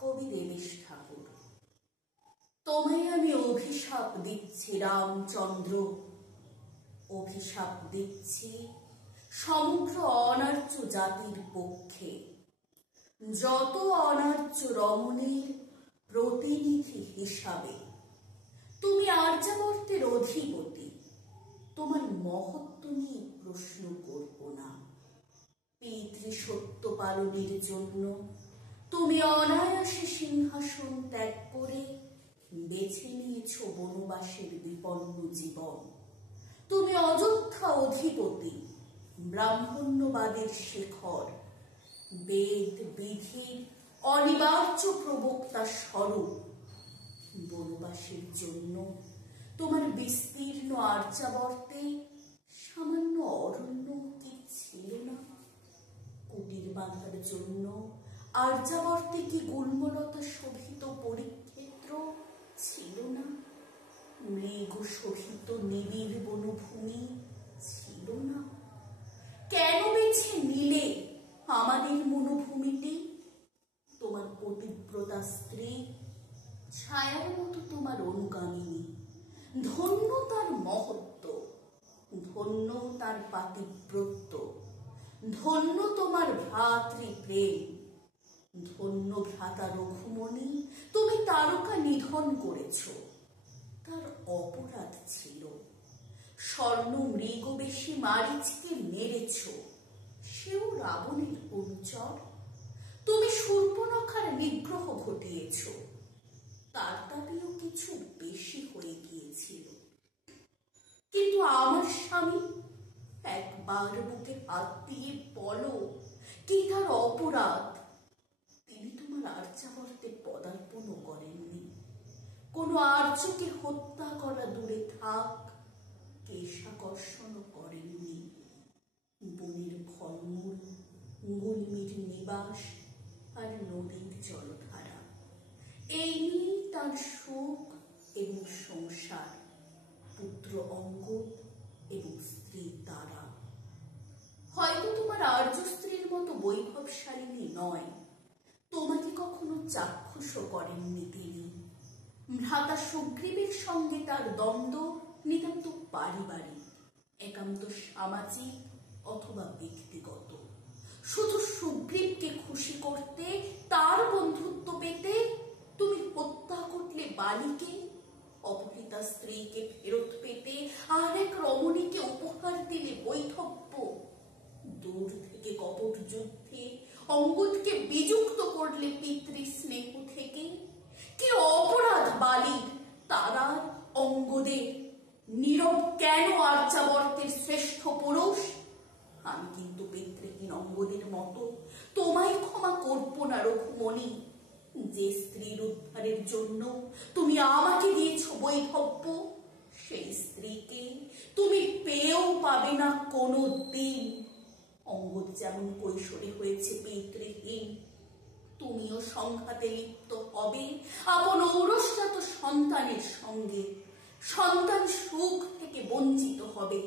কবি দেবেশ ঠাকুর। তোমায় আমি অভিশাপ দিচ্ছি রামচন্দ্র, অভিশাপ দিচ্ছি সমগ্র অনার্য জাতির পক্ষে। যত অনার্য রমণীর প্রতিনিধি হিসাবে তুমি আর্যাবর্তের অধিপতি, তোমার মহত্ব নিয়ে প্রশ্ন করব না। পিতৃসত্য পালনের জন্য তুমি অনায়াসে সিংহাসন ত্যাগ করে বেছে নিয়েছ বনবাসের বিপন্ন জীবন। তুমি অযোধ্যা অধিপতি, ব্রাহ্মণ্যবাদের শেখর, বেদ বিধির অনিবার্য প্রবক্তা স্বরূপ। বনবাসের জন্য তোমার বিস্তীর্ণ আর্যাবর্তে সামান্য অরণ্য কি ছিল না? কুটির বাঁধার জন্য আর্যাবর্তে কি গুল্মলতা শোভিত পরিক্ষেত্র ছিল না? মৃগ শোভিত নিবিড় বনভূমি ছিল না? কেন বেছে নিলে আমাদের মনোভূমিটি? তোমার পতিব্রতা স্ত্রী, ছায়ার মতো তোমার অনুগামিনী। ধন্য তার মহত্ব, ধন্য তার পাতিব্রত্য, ধন্য তোমার ভ্রাতৃপ্রেম। ধন্য ভ্রাতা রঘুমণি, তুমি তারকা নিধন করেছ। তার অপরাধ ছিল, স্বর্ণ মৃগবেশী মারীচকে মেরেছ, সেও রাবণের অনুচর। তুমি শূর্পণখার নিগ্রহ ঘটিয়েছ, তার দাবিও কিছু বেশি হয়ে গিয়েছিল। কিন্তু আমার স্বামী, একবার বুকে হাত দিয়ে বলো, কি তার অপরাধ? তিনি তোমার আর্যাবর্তে পদার্পণও করেননি। কোনো আর্যকে হত্যা করা দূরে থাক, কেশাকর্ষণও করেননি। বনের ফলমূল, গুল্মির নিবাস আর নদীর জলধারা, এই নিয়েই তার সুখ এবং সংসার, পুত্র অঙ্গদ এবং স্ত্রী তারা। হয়তো তোমার আর্য স্ত্রীর মতো বৈভবশালিনী নয়, তোমাকে কখনো চাক্ষুষও করেননি তিনি। ভ্রাতা সুগ্রীবের সঙ্গে তার দ্বন্দ্ব নিতান্ত পারিবারিক, একান্ত সামাজিক অথবা ব্যক্তিগত। শুধু সুগ্রীবকে খুশি করতে, তার বন্ধুত্ব পেতে তুমি হত্যা করলে বালিকে, অপহৃতা স্ত্রীকে ফেরত পেতে আর এক রমণীকে উপহার দিলে বৈধব্য। দূর থেকে কপট যুদ্ধে অঙ্গদকে বিযুক্ত করলে পিতৃ স্নেহ থেকে। কি অপরাধ বালির, তারার, অঙ্গদের? নীরব কেন আর্যাবর্তের শ্রেষ্ঠ পুরুষ? আমি কিন্তু পিতৃহীন অঙ্গদের মতো তোমায় ক্ষমা করব না রঘুমণি। যে স্ত্রীর উদ্ধারের জন্য তুমি আমাকে দিয়েছ বৈধব্য, সেই স্ত্রীকে তুমি পেয়েও পাবে না কোনো দিন। অঙ্গদ যেমন কৈশোরে হয়েছে পিতৃহীন, তুমিও সংঘাতে লিপ্ত হবে আপন ঔরসজাত সন্তানের সঙ্গে। সন্তান সুখ থেকে বঞ্চিত হবে,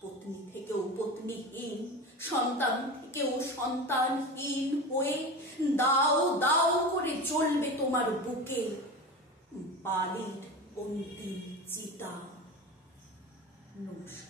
পত্নী থেকেও পত্নীহীন, সন্তান থেকেও সন্তানহীন হয়ে দাও দাও করে জ্বলবে তোমার বুকে বালির অন্তিম চিতা। নমস্কার।